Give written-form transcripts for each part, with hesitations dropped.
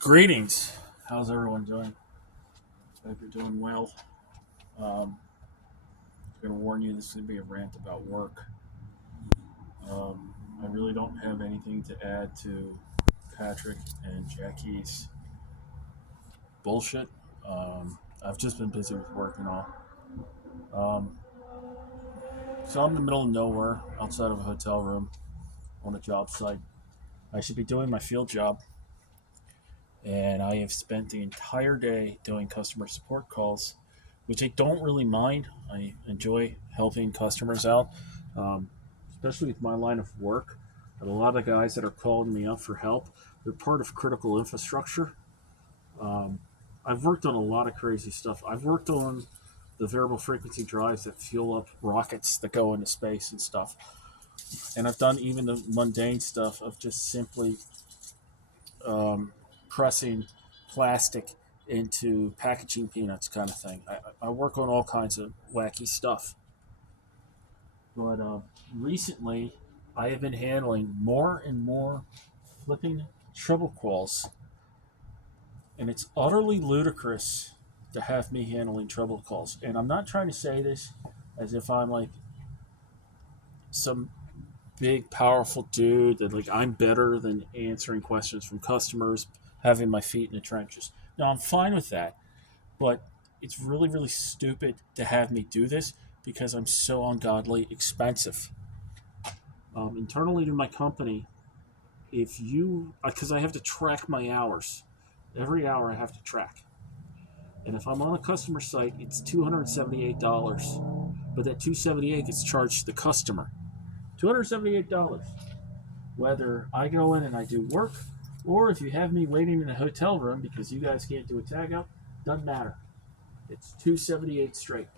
Greetings. How's everyone doing? Hope you're doing well. I'm going to warn you, this is going to be a rant about work. I really don't have anything to add to Patrick and Jackie's bullshit. I've just been busy with work and all. Um, so I'm in the middle of nowhere, outside of a hotel room, on a job site. I should be doing my field job, and I have spent the entire day doing customer support calls, which I don't really mind. I enjoy helping customers out, um, especially with my line of work. And a lot of guys that are calling me up for help, they're part of critical infrastructure. Um, I've worked on a lot of crazy stuff. I've worked on the variable frequency drives that fuel up rockets that go into space and stuff. And I've done even the mundane stuff of just simply um, pressing plastic into packaging peanuts kind of thing. I work on all kinds of wacky stuff. But recently, I have been handling more and more flipping trouble calls, and it's utterly ludicrous to have me handling trouble calls. And I'm not trying to say this as if I'm like some big, powerful dude that like I'm better than answering questions from customers, having my feet in the trenches. No, I'm fine with that, but it's really, really stupid to have me do this because I'm so ungodly expensive. Internally to my company, if you, because I have to track my hours, every hour I have to track. And if I'm on a customer site, it's $278, but that $278 gets charged to the customer. $278. Whether I go in and I do work, or if you have me waiting in a hotel room because you guys can't do a tag up, doesn't matter. It's 278 straight.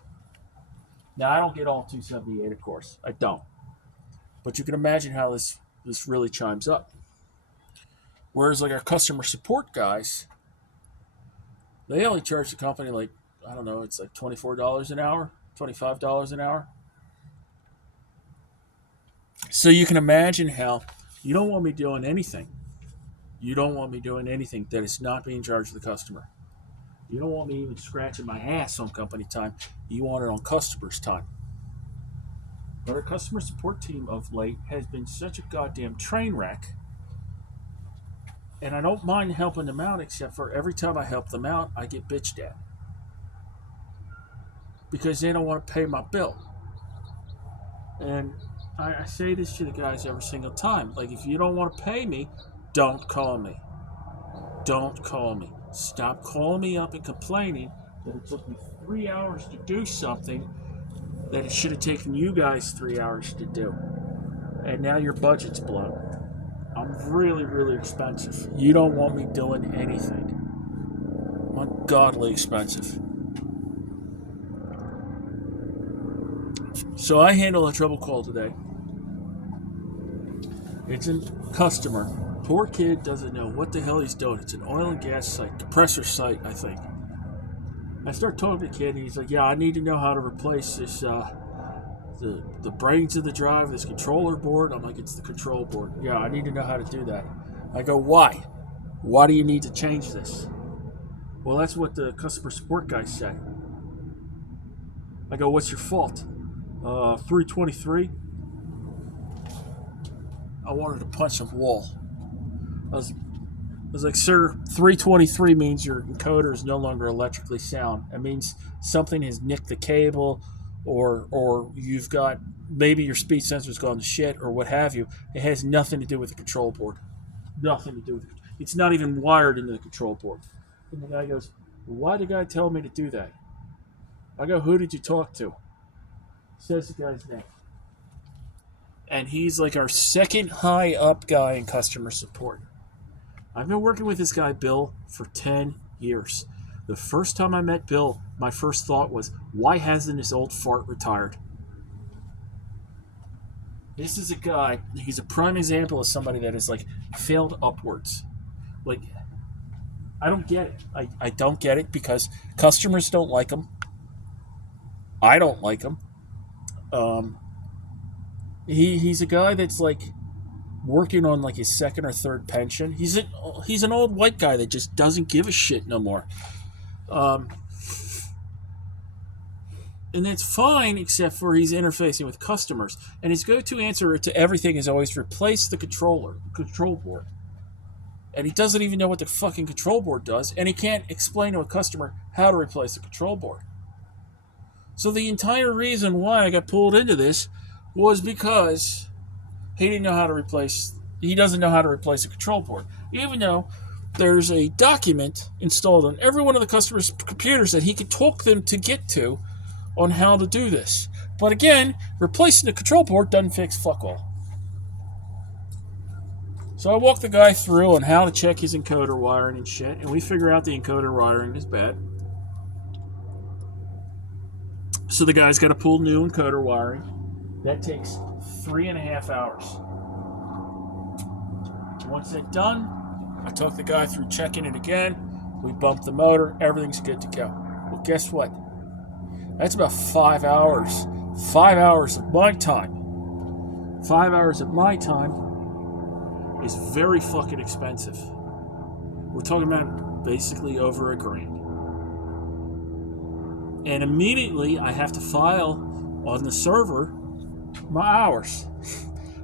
Now I don't get all 278, of course. I don't. But you can imagine how this really chimes up. Whereas like our customer support guys, they only charge the company like, I don't know, it's like $24 an hour, $25 an hour. So you can imagine how you don't want me doing anything. You don't want me doing anything that is not being charged to the customer. You don't want me even scratching my ass on company time. You want it on customers' time. But our customer support team of late has been such a goddamn train wreck. And I don't mind helping them out, except for every time I help them out, I get bitched at. Because they don't want to pay my bill. And I say this to the guys every single time. Like, if you don't want to pay me, don't call me. Don't call me. Stop calling me up and complaining that it took me 3 hours to do something that it should have taken you guys 3 hours to do. And now your budget's blown. I'm really, really expensive. You don't want me doing anything. I'm ungodly expensive. So I handle a trouble call today. It's a customer. Poor kid doesn't know what the hell he's doing. It's an oil and gas site, compressor site, I think. I start talking to the kid, and he's like, "Yeah, I need to know how to replace this, the brains of the drive, this controller board." I'm like, "It's the control board." "Yeah, I need to know how to do that." I go, "Why? Why do you need to change this?" "Well, that's what the customer support guys say." I go, "What's your fault?" 323. I wanted to punch a wall. I was like, "Sir, 323 means your encoder is no longer electrically sound. It means something has nicked the cable, or you've got maybe your speed sensor's gone to shit, or what have you. It has nothing to do with the control board. Nothing to do with it. It's not even wired into the control board." And the guy goes, "Well, why did the guy tell me to do that?" I go, "Who did you talk to?" Says the guy's name. And he's like our second high up guy in customer support. I've been working with this guy, Bill, for 10 years. The first time I met Bill, my first thought was, why hasn't this old fart retired? This is a guy, he's a prime example of somebody that is like failed upwards. Like, I don't get it. I don't get it because customers don't like him. I don't like him. Um, he's a guy that's like working on like his second or third pension. He's an old white guy that just doesn't give a shit no more. Um, and that's fine, except for he's interfacing with customers. And his go-to answer to everything is always replace the control board. And he doesn't even know what the fucking control board does, and he can't explain to a customer how to replace the control board. So the entire reason why I got pulled into this was because he doesn't know how to replace a control board. Even though there's a document installed on every one of the customer's computers that he could talk them to get to on how to do this. But again, replacing the control board doesn't fix fuck all. So I walk the guy through on how to check his encoder wiring and shit, and we figure out the encoder wiring is bad. So the guy's got to pull new encoder wiring. That takes 3.5 hours. Once that's done, I took the guy through checking it again. We bumped the motor. Everything's good to go. Well, guess what? That's about 5 hours. 5 hours of my time. 5 hours of my time is very fucking expensive. We're talking about basically over $1,000. And immediately I have to file on the server my hours.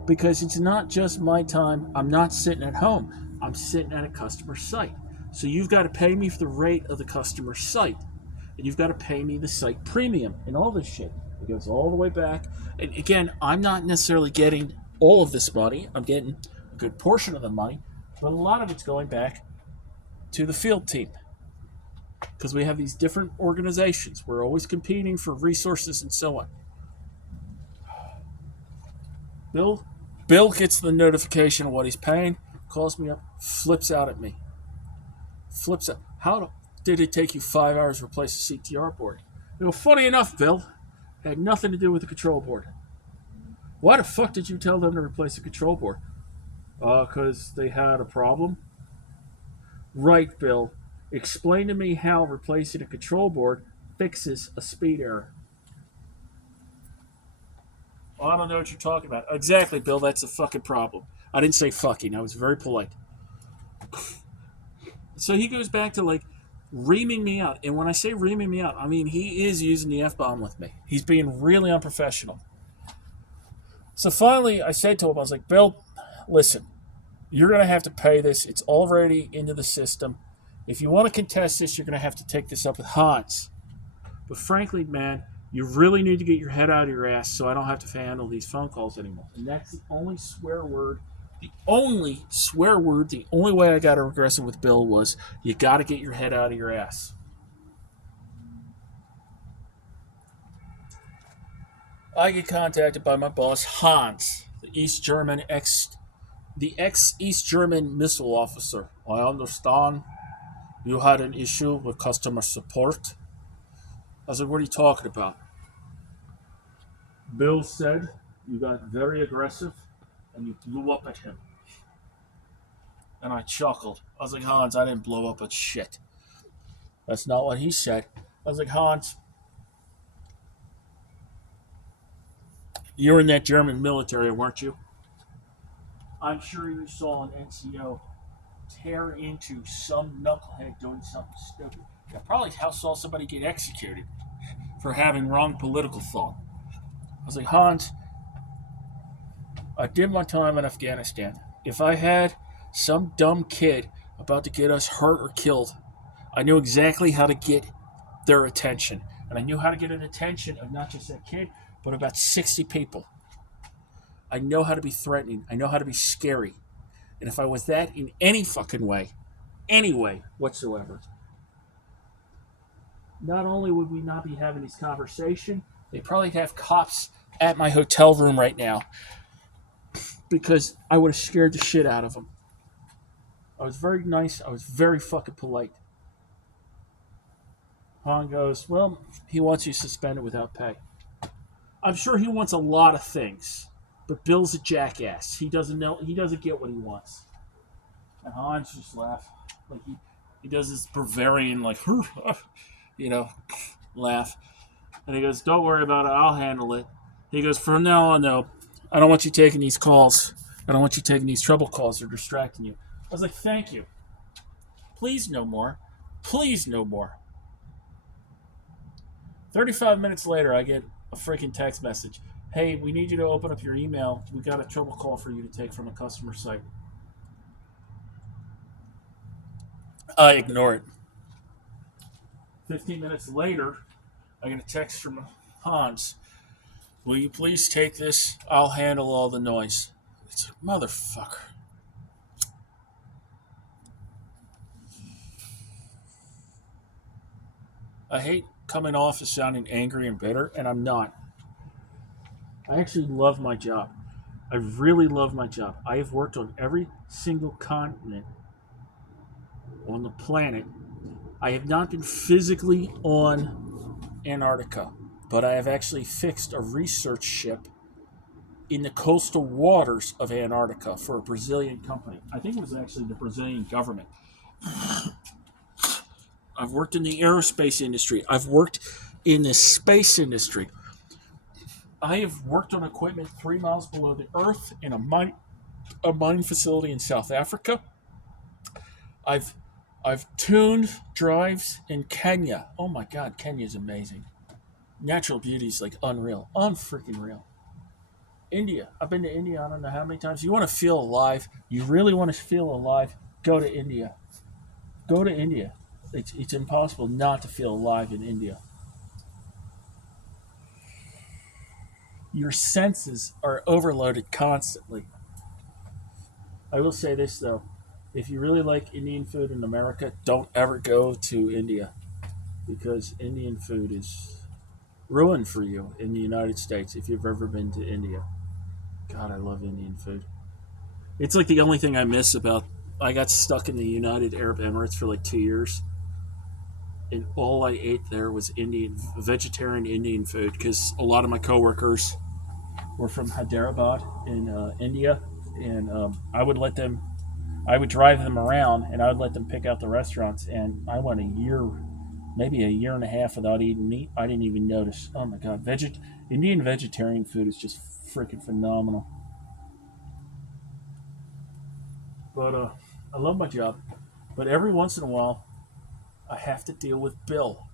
Because it's not just my time. I'm not sitting at home. I'm sitting at a customer site. So you've got to pay me for the rate of the customer site. And you've got to pay me the site premium and all this shit. It goes all the way back. And again, I'm not necessarily getting all of this money. I'm getting a good portion of the money. But a lot of it's going back to the field team. Because we have these different organizations. We're always competing for resources and so on. Bill gets the notification of what he's paying, calls me up, flips out at me. Flips out. How did it take you 5 hours to replace the CTR board? Funny enough, Bill, it had nothing to do with the control board. Why the fuck did you tell them to replace the control board? Because they had a problem. Right, Bill. Explain to me how replacing a control board fixes a speed error. I don't know what you're talking about. Exactly, Bill. That's the fucking problem. I didn't say fucking. I was very polite. So he goes back to like reaming me out. And when I say reaming me out, I mean he is using the F-bomb with me. He's being really unprofessional. So finally I said to him, I was like, Bill, listen, you're going to have to pay this. It's already into the system. If you want to contest this, you're going to have to take this up with Hans. But frankly, man, you really need to get your head out of your ass so I don't have to handle these phone calls anymore. And that's the only swear word. The only way I got aggressive with Bill was, you got to get your head out of your ass. I get contacted by my boss, Hans, the ex-East German missile officer. I understand you had an issue with customer support. I was like, what are you talking about? Bill said you got very aggressive and you blew up at him. And I chuckled. I was like, Hans, I didn't blow up at shit. That's not what he said. I was like, Hans, you were in that German military, weren't you? I'm sure you saw an NCO tear into some knucklehead doing something stupid. You probably saw somebody get executed for having wrong political thought. I was like, Hans, I did my time in Afghanistan. If I had some dumb kid about to get us hurt or killed, I knew exactly how to get their attention. And I knew how to get an attention of not just that kid, but about 60 people. I know how to be threatening. I know how to be scary. And if I was that in any fucking way, any way whatsoever, not only would we not be having this conversation, they'd probably have cops at my hotel room right now because I would have scared the shit out of them. I was very nice. I was very fucking polite. Han goes, well, he wants you suspended without pay. I'm sure he wants a lot of things, but Bill's a jackass. He doesn't get what he wants. And Hans just laughs. Like he does this Bavarian, like, laugh. And he goes, don't worry about it. I'll handle it. He goes, from now on, though, I don't want you taking these calls. I don't want you taking these trouble calls. They're distracting you. I was like, thank you. Please no more. Please no more. 35 minutes later, I get a freaking text message. Hey, we need you to open up your email. We got a trouble call for you to take from a customer site. I ignore it. 15 minutes later, I get a text from Hans. Will you please take this? I'll handle all the noise. It's like, motherfucker. I hate coming off as sounding angry and bitter, and I'm not. I actually love my job. I really love my job. I have worked on every single continent on the planet. I have not been physically on Antarctica, but I have actually fixed a research ship in the coastal waters of Antarctica for a Brazilian company. I think it was actually the Brazilian government. I've worked in the aerospace industry. I've worked in the space industry. I have worked on equipment 3 miles below the earth in a mining facility in South Africa. I've tuned drives in Kenya. Oh my God, Kenya is amazing. Natural beauty is like unreal, unfreaking real. India. I've been to India. I don't know how many times. You want to feel alive? You really want to feel alive? Go to India. Go to India. It's impossible not to feel alive in India. Your senses are overloaded constantly. I will say this though. If you really like Indian food in America, don't ever go to India because Indian food is ruined for you in the United States if you've ever been to India. God, I love Indian food. It's like the only thing I miss about. I got stuck in the United Arab Emirates for like 2 years, and all I ate there was vegetarian Indian food because a lot of my coworkers were from Hyderabad in India, and I would drive them around, and I would let them pick out the restaurants, and I went maybe a year and a half without eating meat. I didn't even notice. Oh my God, Indian vegetarian food is just freaking phenomenal. But I love my job. But every once in a while, I have to deal with Bill.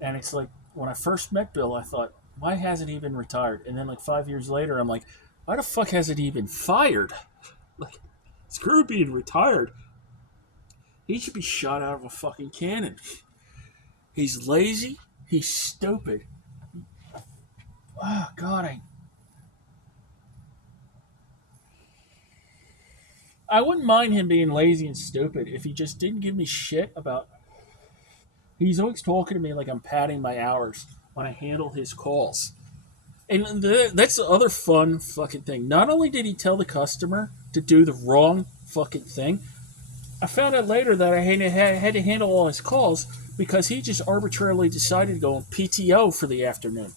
And it's like, when I first met Bill, I thought, why hasn't he been retired? And then like 5 years later, I'm like, why the fuck hasn't he been fired? Like, screw being retired. He should be shot out of a fucking cannon. He's lazy. He's stupid. Oh, God, I wouldn't mind him being lazy and stupid if he just didn't give me shit about. He's always talking to me like I'm padding my hours when I handle his calls. And that's the other fun fucking thing. Not only did he tell the customer to do the wrong fucking thing, I found out later that I had to handle all his calls because he just arbitrarily decided to go on PTO for the afternoon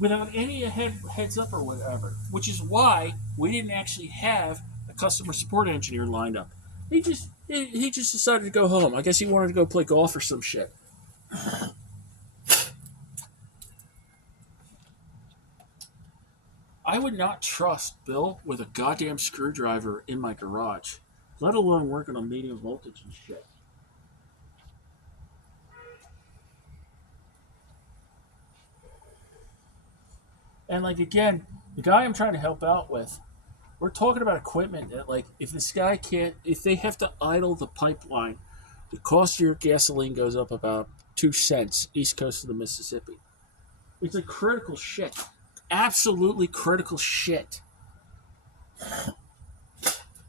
without any heads up or whatever, which is why we didn't actually have a customer support engineer lined up. He just decided to go home. I guess he wanted to go play golf or some shit. I would not trust Bill with a goddamn screwdriver in my garage, let alone working on medium voltage and shit. And like again, the guy I'm trying to help out with, we're talking about equipment that like if they have to idle the pipeline, the cost of your gasoline goes up about 2 cents east coast of the Mississippi. It's like critical shit. Absolutely critical shit.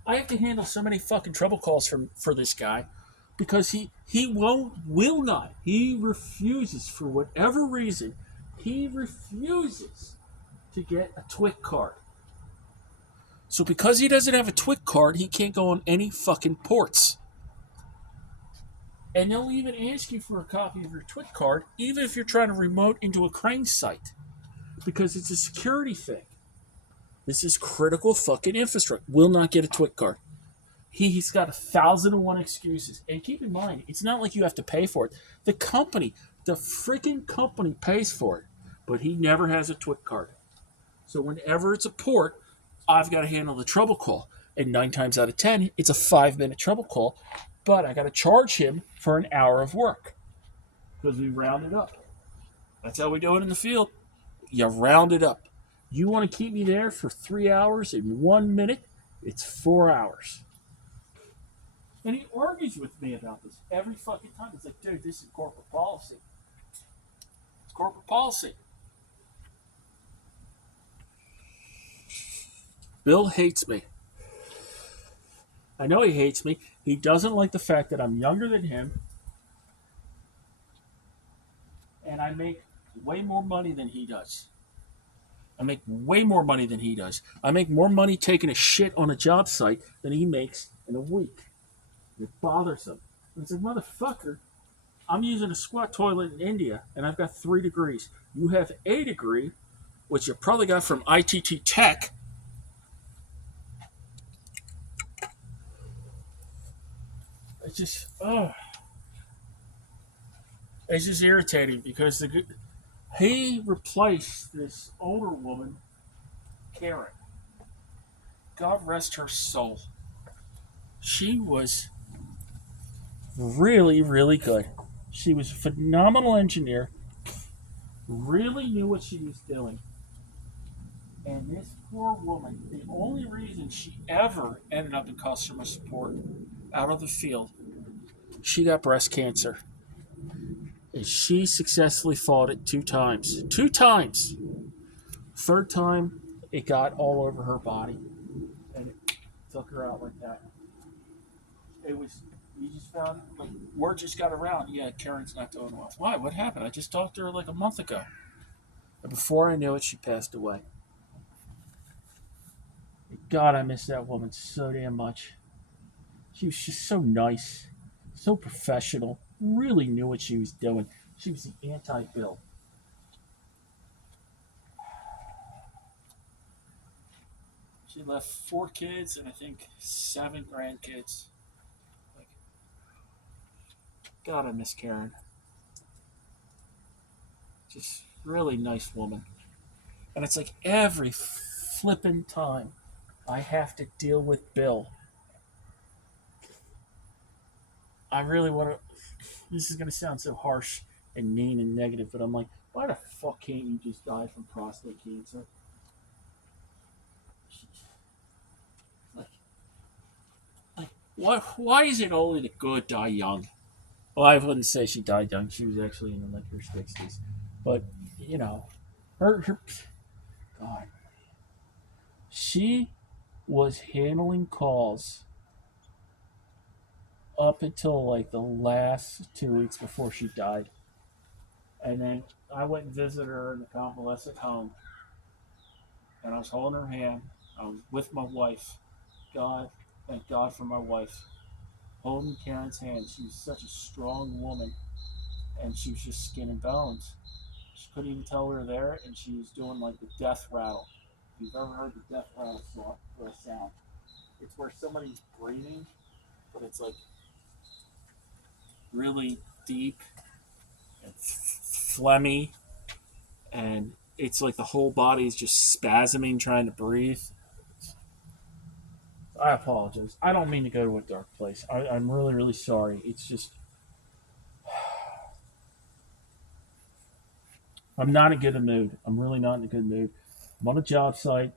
I have to handle so many fucking trouble calls for this guy because he will not. He refuses for whatever reason. He refuses to get a TWIC card. So because he doesn't have a TWIC card, he can't go on any fucking ports. And they'll even ask you for a copy of your TWIC card, even if you're trying to remote into a crane site. Because it's a security thing. This is critical fucking infrastructure. Will not get a TWIC card. He's got 1,001 excuses. And keep in mind, it's not like you have to pay for it. The freaking company pays for it. But he never has a TWIC card. So whenever it's a port, I've got to handle the trouble call. And 9 times out of 10, it's a 5-minute trouble call, but I got to charge him for an hour of work because we round it up. That's how we do it in the field. You round it up. You want to keep me there for 3 hours in 1 minute? It's 4 hours. And he argues with me about this every fucking time. It's like, dude, this is corporate policy. It's corporate policy. Bill hates me. I know he hates me. He doesn't like the fact that I'm younger than him and I make way more money than he does. I make way more money than he does. I make more money taking a shit on a job site than he makes in a week. It bothers him. And it's like, motherfucker, I'm using a squat toilet in India and I've got 3 degrees. You have a degree, which you probably got from ITT Tech. It's just, it's just irritating because he replaced this older woman, Karen. God rest her soul. She was really, really good. She was a phenomenal engineer, really knew what she was doing. And this poor woman, the only reason she ever ended up in customer support out of the field, she got breast cancer. And she successfully fought it 2 times. 2 times. Third time, it got all over her body. And it took her out like that. It was, you just found, like, word just got around. Yeah, Karen's not doing well. Why? What happened? I just talked to her like a month ago. And before I knew it, she passed away. God, I miss that woman so damn much. She was just so nice, so professional, really knew what she was doing. She was the anti-Bill. She left 4 kids and I think 7 grandkids. Like, God, I miss Karen. Just really nice woman. And it's like every flippin' time I have to deal with Bill. I really want to. This is going to sound so harsh and mean and negative, but I'm like, why the fuck can't you just die from prostate cancer? Why is it only the good die young? Well, I wouldn't say she died young. She was actually in like her 60s. But, you know, her God. She was handling calls up until like the last 2 weeks before she died. And then I went and visited her in the convalescent home. And I was holding her hand. I was with my wife. God, thank God for my wife. Holding Karen's hand. She was such a strong woman. And she was just skin and bones. She couldn't even tell we were there. And she was doing like the death rattle. If you've ever heard the death rattle sound, it's where somebody's breathing, but it's like really deep and phlegmy, and it's like the whole body is just spasming trying to breathe. I apologize. I don't mean to go to a dark place. I'm really, really sorry. It's just I'm not in a good mood. I'm really not in a good mood. I'm on a job site.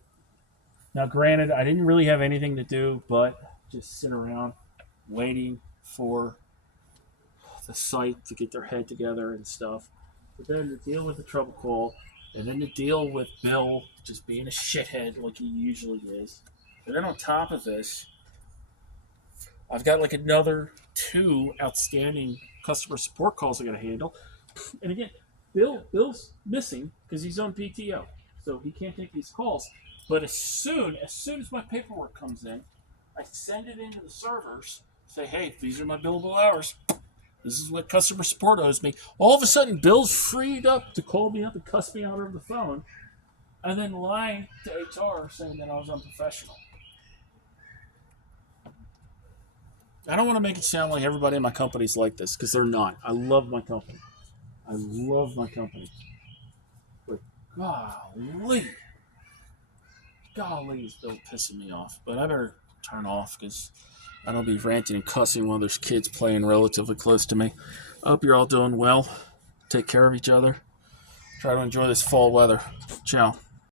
Now, granted, I didn't really have anything to do but just sit around waiting for the site to get their head together and stuff. But then to deal with the trouble call, and then to deal with Bill just being a shithead like he usually is. And then on top of this, I've got like another 2 outstanding customer support calls I got to handle. And again, Bill's missing because he's on PTO, so he can't take these calls. But as soon as my paperwork comes in, I send it into the servers. Say, hey, these are my billable hours. This is what customer support owes me. All of a sudden, Bill's freed up to call me up and cuss me out over the phone, and then lie to HR saying that I was unprofessional. I don't want to make it sound like everybody in my company is like this, because they're not. I love my company. But golly, golly, is Bill pissing me off. But I better turn off because I don't be ranting and cussing while there's kids playing relatively close to me. I hope you're all doing well. Take care of each other. Try to enjoy this fall weather. Ciao.